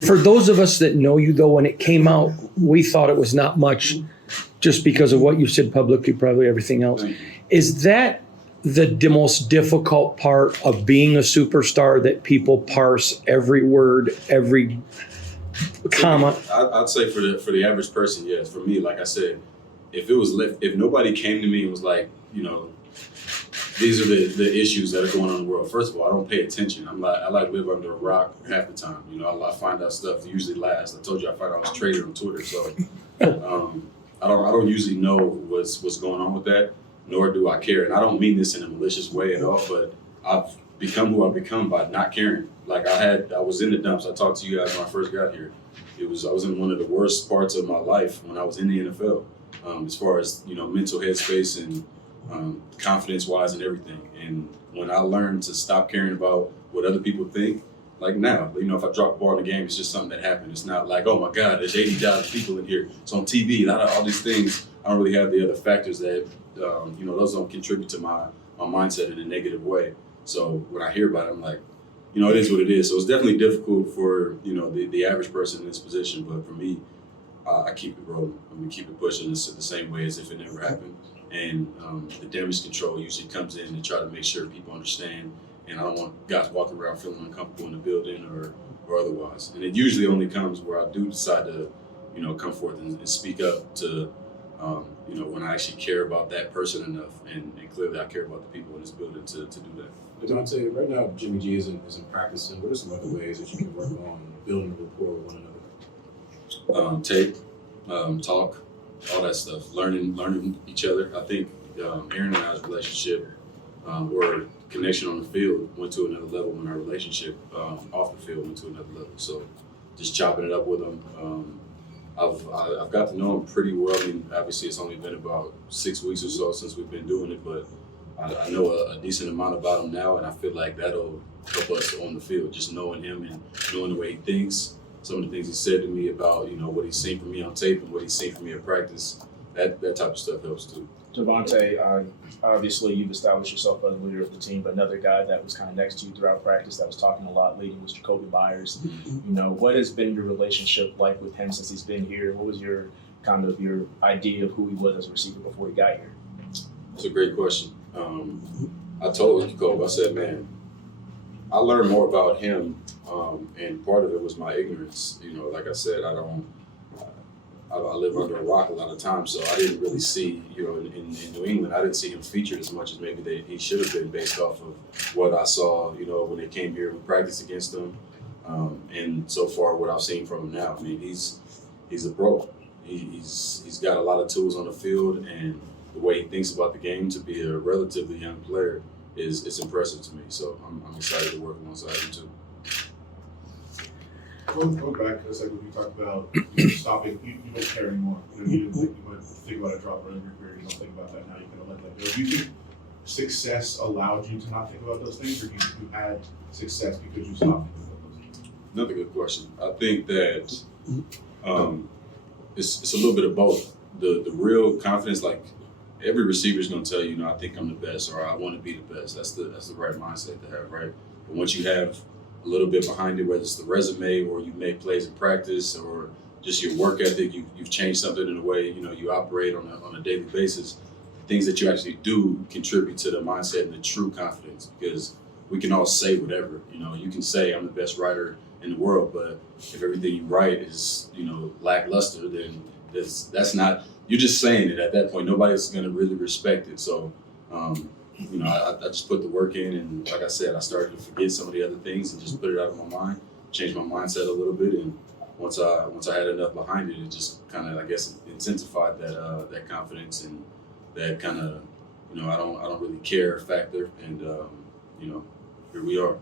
For those of us that know you, though, when it came out, we thought it was not much just because of what you said publicly, probably everything else. Is that the most difficult part of being a superstar, that people parse every word, every comma? I'd say for the average person, yes. For me, like I said, if nobody came to me and was like, these are the issues that are going on in the world. First of all, I don't pay attention. I like live under a rock half the time. I find out stuff that usually lasts. I told you I find out I was traded on Twitter, so I don't usually know what's going on with that, nor do I care. And I don't mean this in a malicious way at all, but I've become who I've become by not caring. Like I was in the dumps. I talked to you guys when I first got here. I was in one of the worst parts of my life when I was in the NFL, as far as mental headspace and confidence-wise and everything. And when I learned to stop caring about what other people think, like now, if I drop the ball in the game, it's just something that happened. It's not like, oh my God, there's 80,000 people in here. It's on TV. All these things. I don't really have the other factors that, those don't contribute to my mindset in a negative way. So when I hear about it, I'm like, it is what it is. So it's definitely difficult for, the average person in this position. But for me, I keep it rolling. I'm going to keep it pushing the same way as if it never happened. And the damage control usually comes in to try to make sure people understand. And I don't want guys walking around feeling uncomfortable in the building or otherwise. And it usually only comes where I do decide to, come forth and speak up to, when I actually care about that person enough. And clearly I care about the people in this building to do that. Davante, right now Jimmy G isn't practicing. What are some other ways that you can work on building a rapport with one another? Tape, talk, all that stuff. Learning each other. I think Aaron and I's relationship, or connection on the field, went to another level when our relationship off the field went to another level. So just chopping it up with him. I've got to know him pretty well. I mean, obviously it's only been about 6 weeks or so since we've been doing it, but I know a decent amount about him now, and I feel like that'll help us on the field, just knowing him and knowing the way he thinks. Some of the things he said to me about, what he's seen from me on tape and what he's seen from me at practice, that type of stuff helps too. Davante, obviously you've established yourself as the leader of the team, but another guy that was kind of next to you throughout practice that was talking a lot leading was Jacoby Myers. What has been your relationship like with him since he's been here? What was your idea of who he was as a receiver before he got here? That's a great question. I told Jacob, I said, man, I learned more about him, and part of it was my ignorance. Like I said, I live under a rock a lot of times, so I didn't really see, in New England, I didn't see him featured as much as maybe he should have been based off of what I saw, when they came here and we practiced against him, and so far what I've seen from him now. I mean, he's a pro. He's got a lot of tools on the field, and the way he thinks about the game to be a relatively young player is impressive to me. So I'm excited to work alongside him too. Going back to a second, you talked about stopping. You don't care anymore. You didn't think about a drop early in your career. You don't think about that now. You kind of let that go. Do you think success allowed you to not think about those things, or do you think you had success because you stopped thinking about those things? Another good question. I think that it's a little bit of both. The real confidence, like every receiver is going to tell you, I think I'm the best, or I want to be the best. That's the right mindset to have, right? But once you have a little bit behind it, whether it's the resume or you make plays in practice or just your work ethic, you've changed something in the way you operate on a daily basis. Things that you actually do contribute to the mindset and the true confidence, because we can all say whatever. You can say I'm the best writer in the world, but if everything you write is lackluster, then that's not. You're just saying it at that point. Nobody's going to really respect it. So. I just put the work in, and like I said, I started to forget some of the other things and just put it out of my mind, change my mindset a little bit, and once I had enough behind it, it just kind of, I guess, intensified that confidence and that kind of, I don't really care factor, and here we are.